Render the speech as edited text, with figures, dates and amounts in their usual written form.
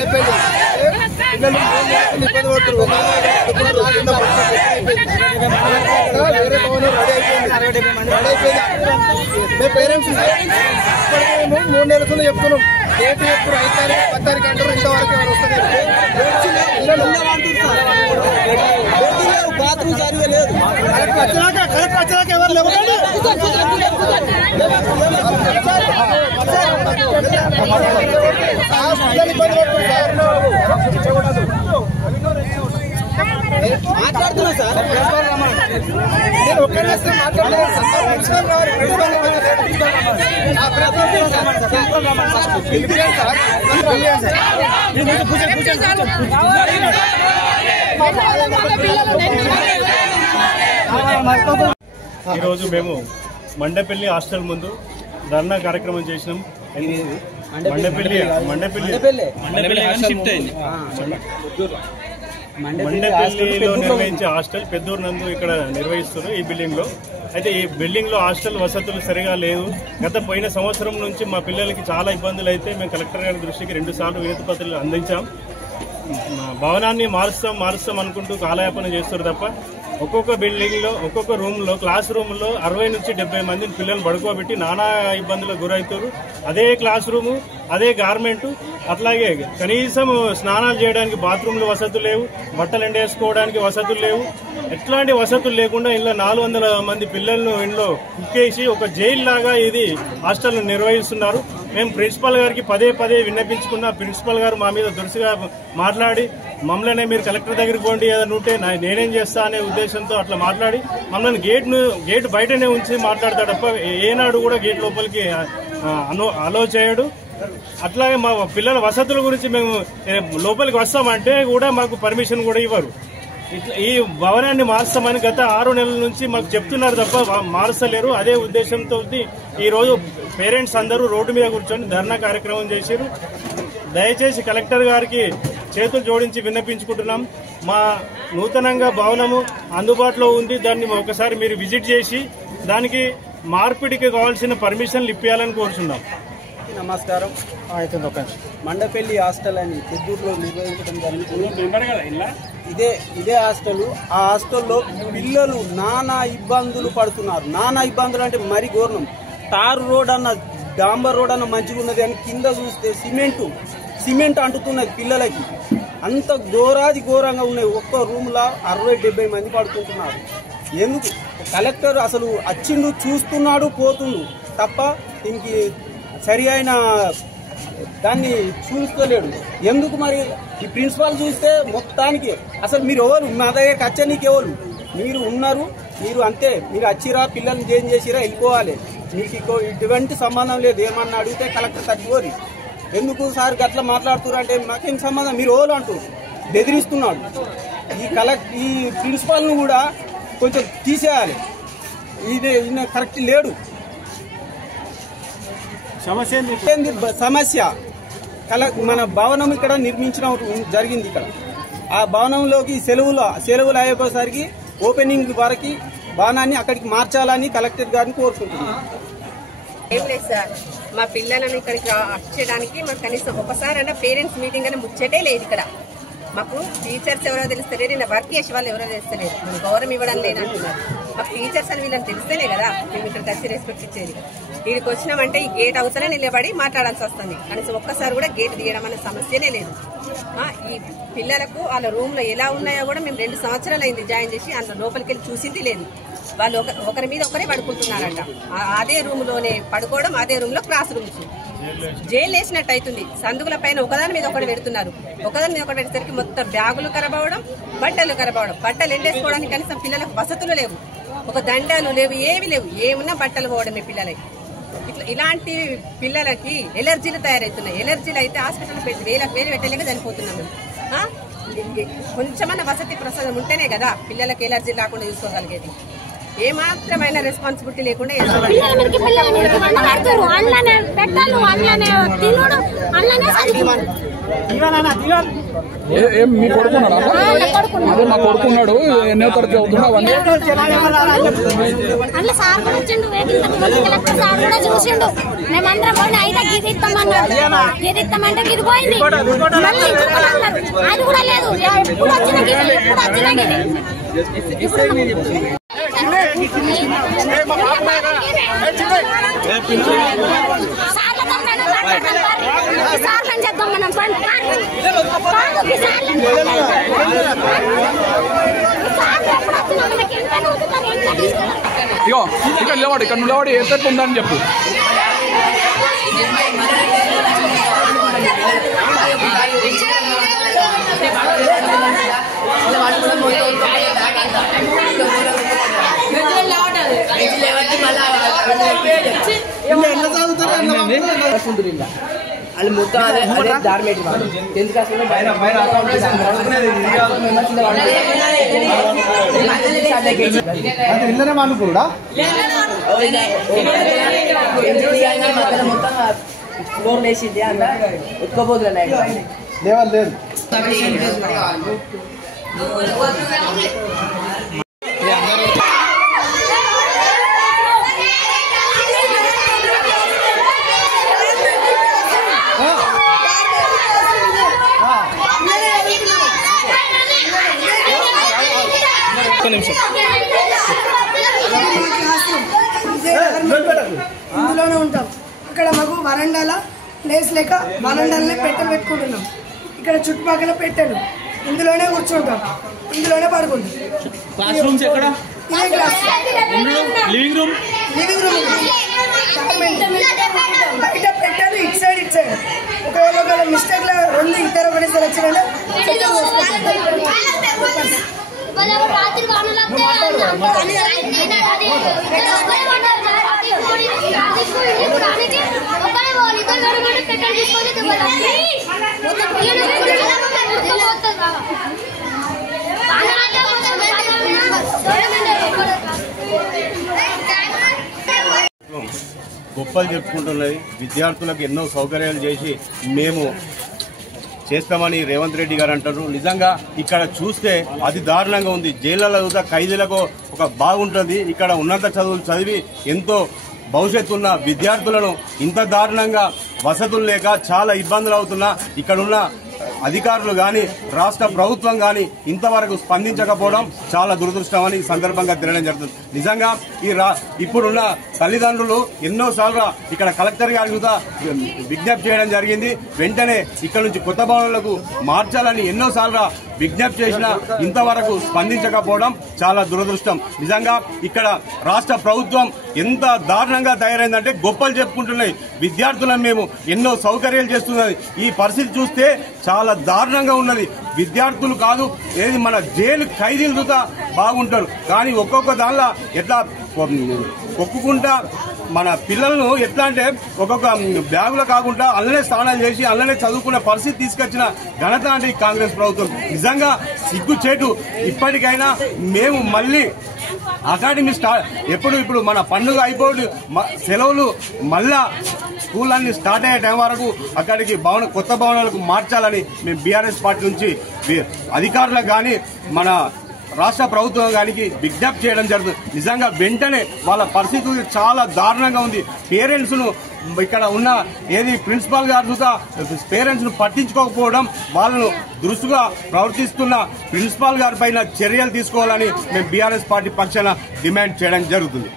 మండపల్లి పిల్లలు ఇబ్బంది పడుతున్నారు. వేరే భవనం రెడీ అయిపోయింది. పేరెంట్స్ 3 నెలలు చెప్తున్నాం. డేట్ ఎప్పుడు 5 తారీఖు 10 తారీఖు అంటారు. ఇంతవరకు ఎవరు వస్తారు? బాత్రూమ్ సరిగా లేదు. కరెక్ట్ వచ్చాక ఎవరు లేవు. మాట్లాడుతున్నా సార్. నేను ఒక్కడే ఈరోజు మేము మండపల్లి హాస్టల్ ముందు ధర్నా కార్యక్రమం చేసినాం. మండపల్లిలో నిర్వహించే హాస్టల్ పెద్దూరు నందు ఇక్కడ నిర్వహిస్తున్నారు ఈ బిల్డింగ్ లో. అయితే ఈ బిల్డింగ్ లో హాస్టల్ వసతులు సరిగా లేవు. పోయిన సంవత్సరం నుంచి మా పిల్లలకి చాలా ఇబ్బందులు అయితే మేము కలెక్టర్ గారి దృష్టికి 2 సార్లు వినతి పత్రాలు అందించాం. భవనాన్ని మారుస్తాం అనుకుంటూ కాలయాపన చేస్తారు తప్ప ఒక్కొక్క బిల్డింగ్ లో ఒక్కొక్క రూమ్ లో క్లాస్ రూమ్ లో 60 నుంచి 70 మందిని పిల్లలు పడుకోబెట్టి నానా ఇబ్బందులకు గురవుతారు. అదే క్లాస్ రూము, అదే గార్మెంట్, అట్లాగే కనీసం స్నానాలు చేయడానికి బాత్రూమ్లు వసతులు లేవు, బట్టలు ఎండేసుకోవడానికి వసతులు లేవు. ఎట్లాంటి వసతులు లేకుండా ఇలా 400 మంది పిల్లలను ఇంట్లో కుక్కేసి ఒక జైలు లాగా ఇది హాస్టల్ నిర్వహిస్తున్నారు. మేము ప్రిన్సిపల్ గారికి పదే విన్నపించుకున్న ప్రిన్సిపల్ గారు మా మీద దురుసుగా మాట్లాడి మమ్మల్ని మీరు కలెక్టర్ దగ్గరికి పోండి ఏదైనా ఉంటే నేనేం చేస్తా అనే ఉద్దేశంతో అట్లా మాట్లాడి మమ్మల్ని గేట్ బయటనే ఉంచి మాట్లాడతాడు తప్ప ఏనాడు కూడా గేట్ లోపలికి అలో చేయడు. అట్లాగే మా పిల్లల వసతుల గురించి మేము లోపలికి వస్తామంటే కూడా మాకు పర్మిషన్ కూడా ఇవ్వరు. ఈ భవనాన్ని మారుస్తామని గత 6 నెలల నుంచి మాకు చెప్తున్నారు తప్ప మారుస్తలేరు. అదే ఉద్దేశంతో ఈ రోజు పేరెంట్స్ అందరూ రోడ్డు మీద కూర్చొని ధర్నా కార్యక్రమం చేశారు. దయచేసి కలెక్టర్ గారికి చేతులు జోడించి విన్నపించుకుంటున్నాం. మా నూతనంగా భవనము అందుబాటులో ఉంది. దాన్ని ఒకసారి మీరు విజిట్ చేసి దానికి మార్పిడికి కావాల్సిన పర్మిషన్లు ఇప్పించాలని కోరుచున్నాం. నమస్కారం. మండపల్లి హాస్టల్ అని పెద్దూరులో నిర్వహించడం జరిగింది. ఇదే హాస్టల్. ఆ హాస్టల్లో పిల్లలు నానా ఇబ్బందులు పడుతున్నారు. నానా ఇబ్బందులు అంటే మరీ ఘోరం. తారు రోడ్ అన్న డాంబర్ రోడ్ అన్న మంచిగా ఉన్నది అని కింద చూస్తే సిమెంట్ అంటుతున్నది పిల్లలకి. అంత ఘోరంగా ఉన్నాయి. ఒక్క రూమ్లో 60-70 మంది పడుకుంటున్నారు. ఎందుకు కలెక్టర్ అసలు వచ్చిండు, చూస్తున్నాడు, పోతుండు తప్ప దీనికి సరి అయిన దాన్ని చూస్తలేడు. ఎందుకు మరి ఈ ప్రిన్సిపాల్ చూస్తే మొత్తానికి అసలు మీరు ఎవరు మా దగ్గరికి వచ్చానికి ఎవరు? మీరు ఉన్నారు, మీరు అంతే. మీరు వచ్చిరా, పిల్లల్ని ఏం చేసిరా, వెళ్ళిపోవాలి. మీకు ఇటువంటి సంబంధం లేదు. ఏమన్నా అడిగితే కలెక్టర్ తగ్గిపోరి. ఎందుకు సార్ గట్లా మాట్లాడుతున్నారు అంటే మాకేం సంబంధం, మీరు ఎవరు అంటూ బెదిరిస్తున్నాడు. ఈ ప్రిన్సిపాల్ను కూడా కొంచెం తీసేయాలి. ఈయన కరెక్ట్ లేడు. సమస్య మన భవనం ఇక్కడ నిర్మించడం జరిగింది. ఇక్కడ ఆ భవనంలోకి సెలవులు అయ్యేసరికి ఓపెనింగ్ వరకు భవనాన్ని అక్కడికి మార్చాలని కలెక్టర్ గారిని కోరుకుంటున్నాం. ఏం లేదు సార్, మా పిల్లలను ఇక్కడికి వచ్చేయడానికి మాకు కనీసం ఒకసారైనా పేరెంట్స్ మీటింగ్ అని ముచ్చటే లేదు. ఇక్కడ మాకు టీచర్స్ ఎవరో తెలుస్తలేరు, నా వర్క్ చేసే వాళ్ళు ఎవరో తెలుస్తలేరు. మనం గౌరవం ఇవ్వడం లేదంటున్నారు. మాకు టీచర్స్ అని వీళ్ళని తెలిస్తేనే కదా మేము ఇక్కడ వచ్చి రెస్పెక్ట్ ఇచ్చేది. వీడికి వచ్చినామంటే ఈ గేట్ అవతలనే నిలబడి మాట్లాడాల్సి వస్తుంది. కనీసం ఒక్కసారి కూడా గేట్ తీయడం అనే సమస్యనే లేదు. ఈ పిల్లలకు వాళ్ళ రూమ్ లో ఎలా ఉన్నాయో కూడా మేము 2 సంవత్సరాలు అయింది జాయిన్ చేసి అందులో లోపలికి వెళ్ళి చూసింది లేదు. వాళ్ళు ఒకరి మీద ఒకరే పడుకుంటున్నారంట. అదే రూమ్ లోనే పడుకోవడం, అదే రూమ్ లో క్లాస్ రూమ్స్. జైలు వేసినట్టు అవుతుంది. సందుకుల పైన ఒకదాని మీద ఒకటి పెడుతున్నారు. ఒకదాని మీద ఒకటి పెట్టేసరికి మొత్తం బ్యాగులు ఖరాబ్ అవడం, బట్టలు ఖరాబ్ అవడం. బట్టలు ఎండేసుకోవడానికి కనీసం పిల్లలకు వసతులు లేవు, ఒక దండాలు లేవు, ఏవి లేవు. ఏమున్నా బట్టలు పోవడమే పిల్లలకి. ఇలాంటి పిల్లలకి ఎలర్జీలు తయారవుతున్నాయి. ఎలర్జీలు అయితే హాస్పిటల్ పెట్టి వేలు పెట్టలేక చనిపోతున్నాము. కొంచెమన్నా వసతి ప్రసాదం ఉంటేనే కదా పిల్లలకి ఎలర్జీ రాకుండా చూసుకోగలిగేది. ఏమాత్రమైన రెస్పాన్సిబిలిటీ లేకుండా మీ కొడుకున్నాడు అదే మా కొడుకున్నాడు ఎన్నో తరగతి చదువుతున్నాడు అట్లా సార్ కూడా వచ్చిండు కలెక్టర్ సార్ కూడా చూసిండు మేమందరం పోయిన అయితే గిది ఇస్తామంటే గిది పోయింది మళ్ళీ అది కూడా లేదు ఎప్పుడు వచ్చిన గిది ఎప్పుడు వచ్చిన గిది సార్లని చేద్దాం మనం ఇగో ఇక్కడ లేవాడు ఇక్కడ నువ్వు లేవాడు ఏ తట్టు ఉందని చెప్పు వాళ్ళు మొత్తం అదే దారిమేటి టెన్త్ క్లాస్ అనుకున్నాడా మొత్తం ఫ్లోర్ వేసింది అన్న ఉత్కపోతుంది లేదు ఇందులోనే ఉంటాం. ఇక్కడ మాకు వరండాల ప్లేస్ లేక వరండాలనే పెట్టెలు పెట్టుకుంటున్నాం. ఇక్కడ చుట్టుపక్కల పెట్టెలు ఇందులోనే కూర్చుంటాం, ఇందులోనే పడుకుంటాం. లివింగ్ రూమ్ బయట పెట్టాలి ఇటు సైడ్ ఒకవేళ మిస్టేక్ లా రెండు ఇద్దరు ఒకటేసారి వచ్చిన గొప్పలు చెప్పుకుంటున్నది. విద్యార్థులకు ఎన్నో సౌకర్యాలు చేసి మేము చేస్తామని రేవంత్ రెడ్డి గారు అంటారు. నిజంగా ఇక్కడ చూస్తే అది దారుణంగా ఉంది. జైళ్లలో ఖైదీలకు ఒక బాగుంటుంది. ఇక్కడ ఉన్నత చదువులు చదివి ఎంతో భవిష్యత్తు ఉన్న విద్యార్థులను ఇంత దారుణంగా వసతులు లేక చాలా ఇబ్బందులు అవుతున్నా ఇక్కడున్న అధికారులు గాని రాష్ట్ర ప్రభుత్వం గాని ఇంతవరకు స్పందించకపోవడం చాలా దురదృష్టమని ఈ సందర్భంగా తెలియడం జరుగుతుంది. నిజంగా ఇప్పుడున్న తల్లిదండ్రులు ఎన్నోసార్లు ఇక్కడ కలెక్టర్ గారికి విజ్ఞప్తి చేయడం జరిగింది. వెంటనే ఇక్కడ నుంచి కొత్త భవనాలకు మార్చాలని ఎన్నోసార్లు విజ్ఞప్తి చేసినా ఇంతవరకు స్పందించకపోవడం చాలా దురదృష్టం. నిజంగా ఇక్కడ రాష్ట్ర ప్రభుత్వం ఎంత దారుణంగా తయారైందంటే గొప్పలు చెప్పుకుంటున్నాయి. విద్యార్థులను మేము ఎన్నో సౌకర్యాలు చేస్తున్నది. ఈ పరిస్థితి చూస్తే చాలా దారుణంగా ఉన్నది. విద్యార్థులు కాదు ఏది మన జైలు ఖైదీలు చూతా బాగుంటారు, కానీ ఒక్కొక్క దానిలో ఎట్లా ఒప్పుకుంటా మన పిల్లలను ఎట్లా అంటే ఒక్కొక్క బ్యాగులో కాకుండా అల్లనే స్నానాలు చేసి అల్లనే చదువుకున్న పరిస్థితి తీసుకొచ్చిన ఘనత అంటే ఈ కాంగ్రెస్ ప్రభుత్వం. నిజంగా సిగ్గుచేటు. ఇప్పటికైనా మేము మళ్ళీ అకాడమీ ఇప్పుడు మన పండుగ అయిపోయి సెలవులు మళ్ళా స్కూల్ అన్ని స్టార్ట్ అయ్యే టైం వరకు అక్కడికి కొత్త భవనాలకు మార్చాలని మేము బీఆర్ఎస్ పార్టీ నుంచి అధికారులకు కానీ మన రాష్ట్ర ప్రభుత్వం గారికి విజ్ఞప్తి చేయడం జరుగుతుంది. నిజంగా వెంటనే వాళ్ళ పరిస్థితి చాలా దారుణంగా ఉంది. పేరెంట్స్ ను ఇక్కడ ఉన్న ఏది ప్రిన్సిపాల్ గారు పేరెంట్స్ ను పట్టించుకోకపోవడం, వాళ్ళను దురుసుగా ప్రవర్తిస్తున్న ప్రిన్సిపాల్ గారి పైన చర్యలు తీసుకోవాలని మేము బీఆర్ఎస్ పార్టీ పక్షాన డిమాండ్ చేయడం జరుగుతుంది.